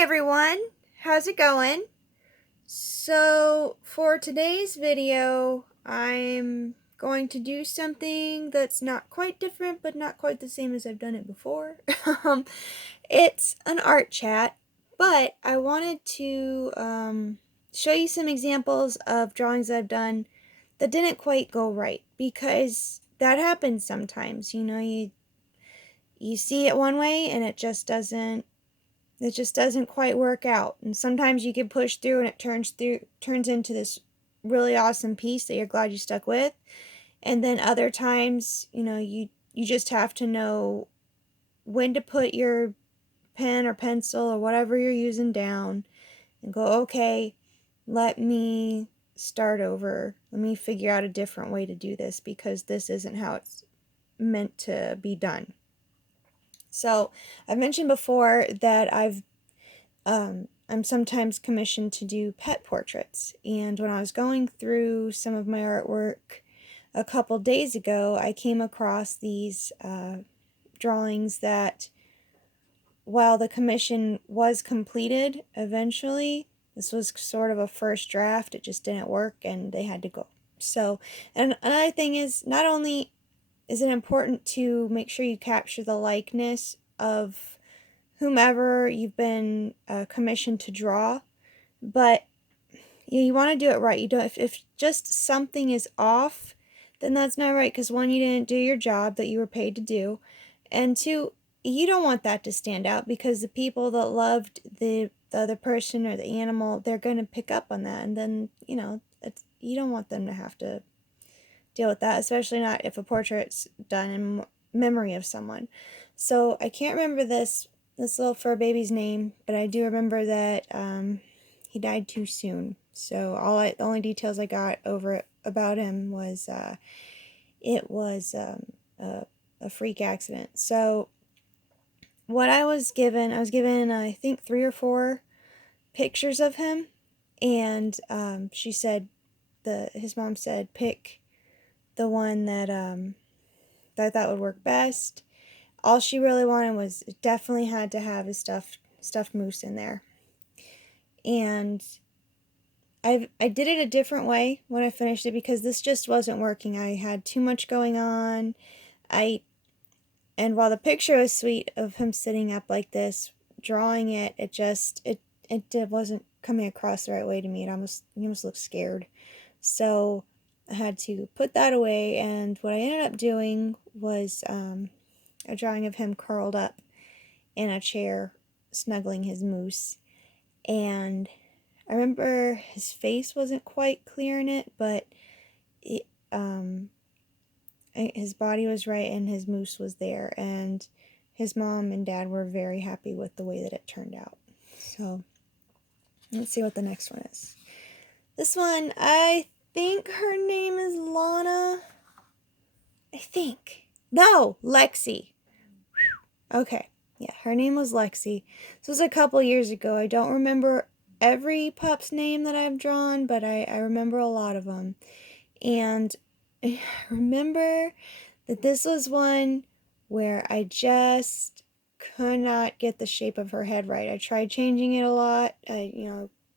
Everyone, how's it going? So for today's video, I'm going to do something that's not quite different, but not quite the same as I've done it before. It's an art chat, but I wanted to show you some examples of drawings I've done that didn't quite go right, because that happens sometimes. You see it one way and it just doesn't quite work out. And sometimes you can push through and it turns into this really awesome piece that you're glad you stuck with. And then other times, you just have to know when to put your pen or pencil or whatever you're using down and go, okay, let me start over. Let me figure out a different way to do this, because this isn't how it's meant to be done. So I've mentioned before that I'm sometimes commissioned to do pet portraits, and when I was going through some of my artwork a couple days ago, I came across these drawings that, while the commission was completed eventually, this was sort of a first draft, it just didn't work and they had to go. So, and another thing is, not only is it important to make sure you capture the likeness of whomever you've been commissioned to draw, but you want to do it right. You don't, if just something is off, then that's not right, because one, you didn't do your job that you were paid to do, and two, you don't want that to stand out, because the people that loved the other person or the animal, they're going to pick up on that, and then you don't want them to have to deal with that, especially not if a portrait's done in memory of someone. So I can't remember this little fur baby's name, but I do remember that he died too soon. So the only details I got about him was it was a freak accident. So what I was given I think 3 or 4 pictures of him, and she said his mom said pick the one that that I thought would work best. All she really wanted was, it definitely had to have his stuffed moose in there. And I did it a different way when I finished it, because this just wasn't working. I had too much going on. And while the picture was sweet of him sitting up like this, drawing it, it wasn't coming across the right way to me. He almost looked scared. So I had to put that away, and what I ended up doing was a drawing of him curled up in a chair, snuggling his moose. And I remember his face wasn't quite clear in it, but his body was right and his moose was there, and his mom and dad were very happy with the way that it turned out. So let's see what the next one is. This one, I think her name is Lana. I think. No, Lexi. Okay. Yeah, her name was Lexi. This was a couple years ago. I don't remember every pup's name that I've drawn, but I remember a lot of them. And I remember that this was one where I just could not get the shape of her head right. I tried changing it a lot,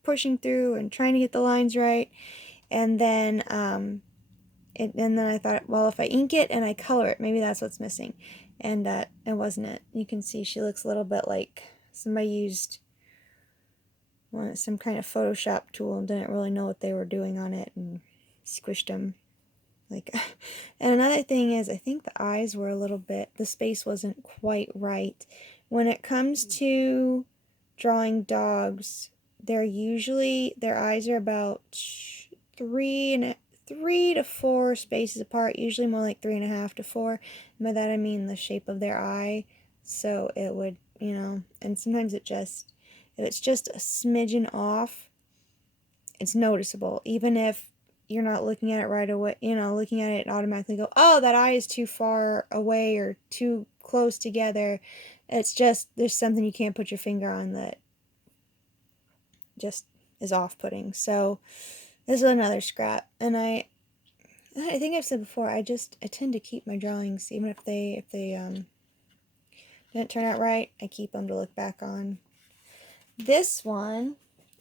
pushing through and trying to get the lines right. And then I thought, well, if I ink it and I color it, maybe that's what's missing. And it wasn't it. You can see she looks a little bit like somebody used some kind of Photoshop tool and didn't really know what they were doing on it and squished them. And another thing is, I think the eyes were the space wasn't quite right. When it comes to drawing dogs, their eyes are about 3 to 4 spaces apart, usually more like 3.5 to 4. And by that I mean the shape of their eye. So it would, and sometimes if it's just a smidgen off, it's noticeable. Even if you're not looking at it right away, looking at it and automatically go, oh, that eye is too far away or too close together. It's just, there's something you can't put your finger on that just is off-putting. So this is another scrap, and I think I've said before, I tend to keep my drawings, even if they didn't turn out right, I keep them to look back on. This one,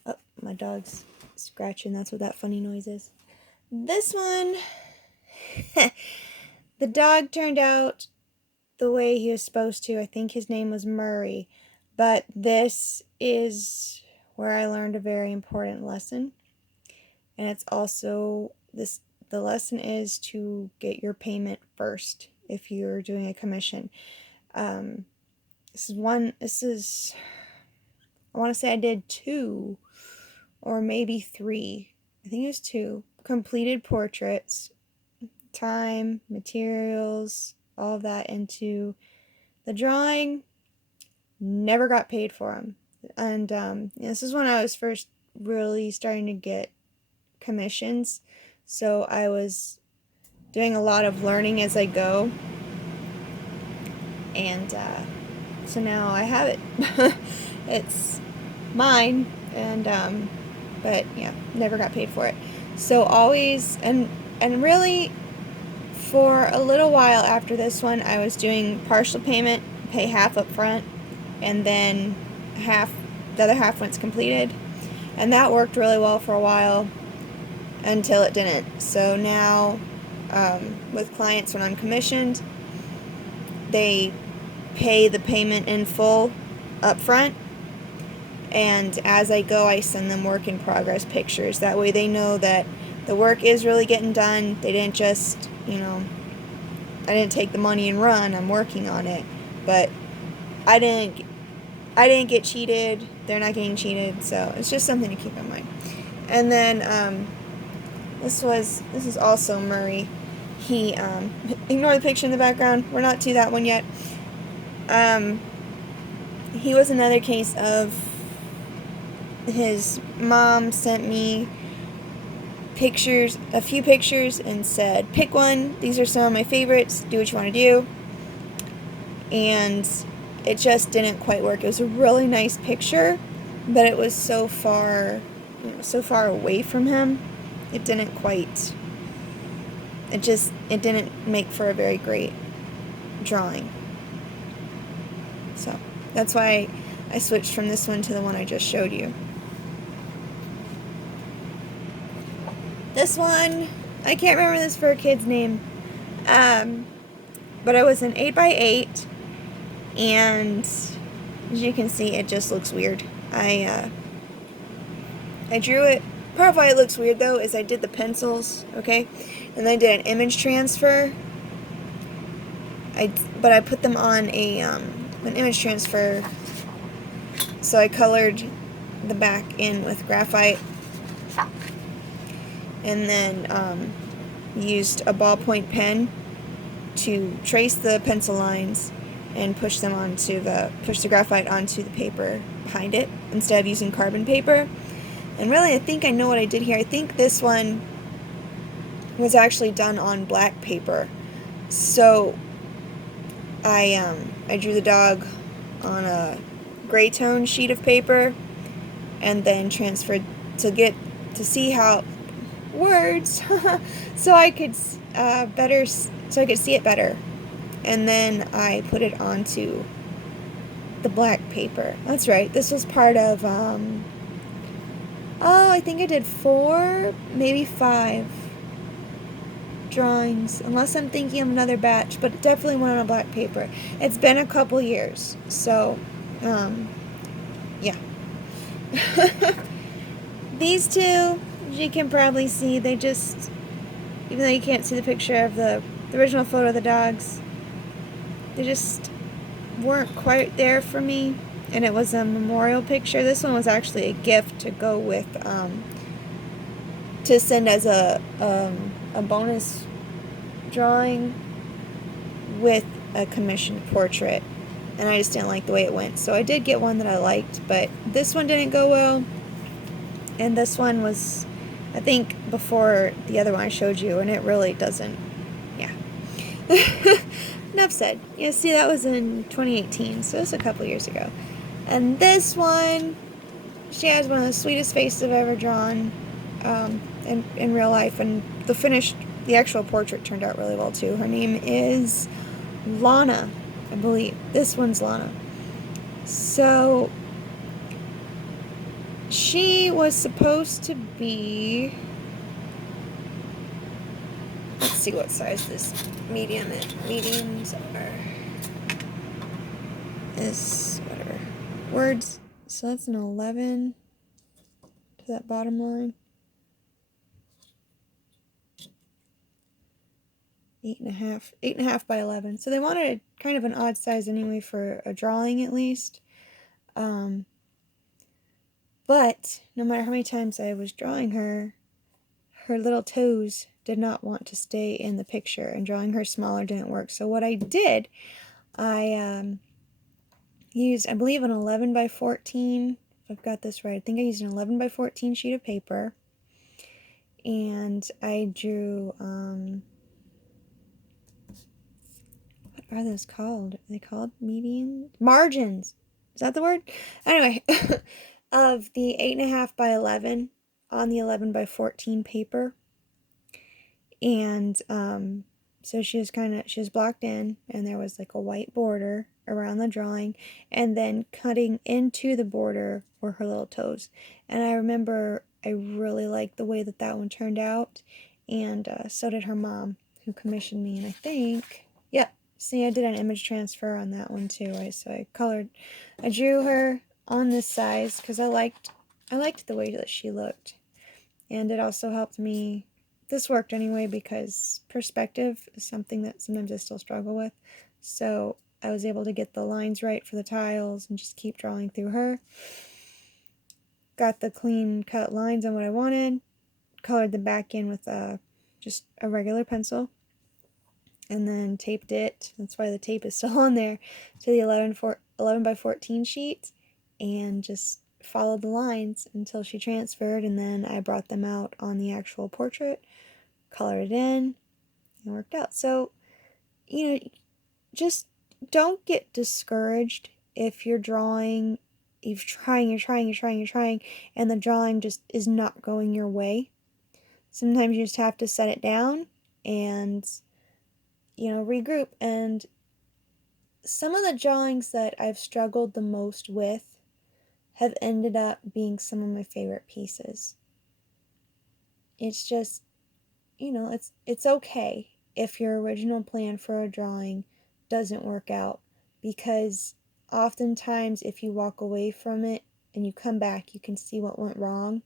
oh, my dog's scratching, that's what that funny noise is. This one, the dog turned out the way he was supposed to. I think his name was Murray. But this is where I learned a very important lesson. And it's also the lesson is to get your payment first if you're doing a commission. I want to say I did 2 or maybe 3. I think it was 2 completed portraits, time, materials, all of that into the drawing. Never got paid for them. And this is when I was first really starting to get commissions. So I was doing a lot of learning as I go. And so now I have it. It's mine. And but yeah, never got paid for it. So always, and really for a little while after this one, I was doing partial payment, pay half up front, and then the other half once completed. And that worked really well for a while until it didn't. So now with clients, when I'm commissioned, they pay the payment in full up front, and as I go I send them work in progress pictures. That way they know that the work is really getting done. They didn't just, I didn't take the money and run. I'm working on it. But I didn't get cheated. They're not getting cheated. So it's just something to keep in mind. And then this is also Murray. He ignore the picture in the background. We're not to that one yet. He was another case of his mom sent me pictures, a few pictures, and said, pick one. These are some of my favorites. Do what you want to do. And it just didn't quite work. It was a really nice picture, but it was so far away from him. It didn't quite. It didn't make for a very great drawing. So that's why I switched from this one to the one I just showed you. This one, I can't remember this for a kid's name, but it was an 8x8, and as you can see, it just looks weird. I drew it. Part of why it looks weird, though, is I did the pencils, okay, and then I did an image transfer. But I put them on an image transfer, so I colored the back in with graphite, and then used a ballpoint pen to trace the pencil lines and push the graphite onto the paper behind it instead of using carbon paper. And really, I think I know what I did here. I think this one was actually done on black paper. So I drew the dog on a gray tone sheet of paper and then transferred to see how words so I could see it better, and then I put it onto the black paper. That's right, this was part of I think I did 4, maybe 5 drawings, unless I'm thinking of another batch, but it definitely went on a black paper. It's been a couple years, so yeah. These two, as you can probably see, they just, even though you can't see the picture of the original photo of the dogs, they just weren't quite there for me. And it was a memorial picture. This one was actually a gift to go with, to send as a bonus drawing with a commissioned portrait. And I just didn't like the way it went. So I did get one that I liked, but this one didn't go well. And this one was, I think, before the other one I showed you, and it really doesn't, yeah. Enough said. Yeah, see, that was in 2018, so it was a couple years ago. And this one, she has one of the sweetest faces I've ever drawn in real life, and the actual portrait turned out really well too. Her name is Lana, I believe. This one's Lana. So she was supposed to be, let's see what size this mediums are, is whatever, words, so that's an 11 to that bottom line. 8.5 by 11. So they wanted kind of an odd size anyway for a drawing at least. But no matter how many times I was drawing her, her little toes did not want to stay in the picture, and drawing her smaller didn't work. So what I did, I used, I believe, an 11 by 14. If I've got this right, I think I used an 11 by 14 sheet of paper. And I drew, what are those called? Are they called medians? Margins. Is that the word? Anyway, of the 8.5 by 11 on the 11 by 14 paper. And so she was blocked in, and there was like a white border around the drawing, and then cutting into the border were her little toes. And I remember I really liked the way that one turned out, and so did her mom, who commissioned me. And I think, yep, see, I did an image transfer on that one too. I drew her on this size because I liked the way that she looked, and it also helped me. This worked anyway because perspective is something that sometimes I still struggle with. So I was able to get the lines right for the tiles and just keep drawing through her. Got the clean cut lines on what I wanted. Colored the back in with just a regular pencil. And then taped it. That's why the tape is still on there. To the 11 by 14 sheet. And just followed the lines until she transferred. And then I brought them out on the actual portrait. Colored it in, and worked out. So, just don't get discouraged if you're drawing, you're trying, and the drawing just is not going your way. Sometimes you just have to set it down and, regroup. And some of the drawings that I've struggled the most with have ended up being some of my favorite pieces. It's just, it's okay if your original plan for a drawing doesn't work out, because oftentimes if you walk away from it and you come back, you can see what went wrong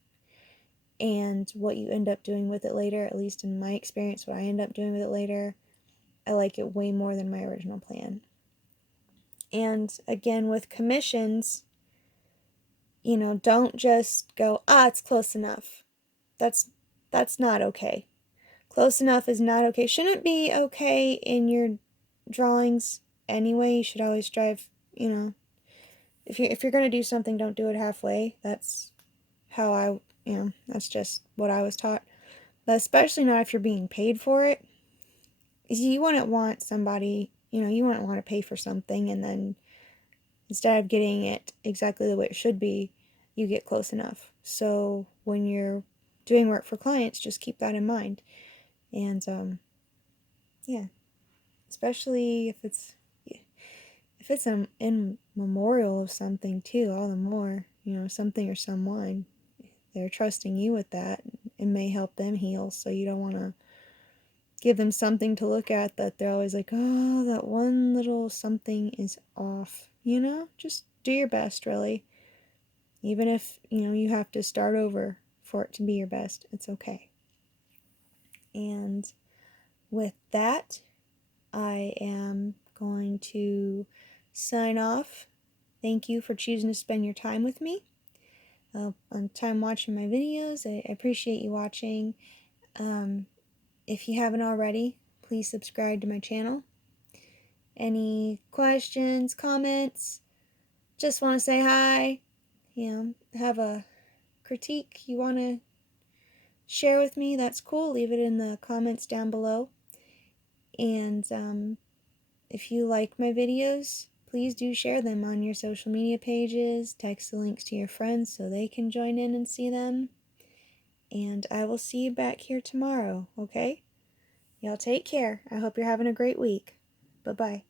and what you end up doing with it later. At least in my experience, what I end up doing with it later, I like it way more than my original plan. And again, with commissions, don't just go, it's close enough. That's not okay. Close enough is not okay. Shouldn't be okay in your drawings anyway. You should always strive, if you're going to do something, don't do it halfway. That's how that's just what I was taught. But especially not if you're being paid for it. You wouldn't want somebody, you wouldn't want to pay for something and then instead of getting it exactly the way it should be, you get close enough. So when you're doing work for clients, just keep that in mind. And yeah, especially if it's an in memorial of something too, all the more, something or someone, they're trusting you with that. It may help them heal, so you don't want to give them something to look at that they're always like, oh, that one little something is off. Just do your best, really. Even if, you have to start over for it to be your best, it's okay. And with that, I am going to sign off. Thank you for choosing to spend your time with me. On time watching my videos. I appreciate you watching. If you haven't already, please subscribe to my channel. Any questions, comments, just want to say hi, have a critique you want to share with me, that's cool. Leave it in the comments down below. And if you like my videos, please do share them on your social media pages. Text the links to your friends so they can join in and see them. And I will see you back here tomorrow, okay? Y'all take care. I hope you're having a great week. Bye-bye.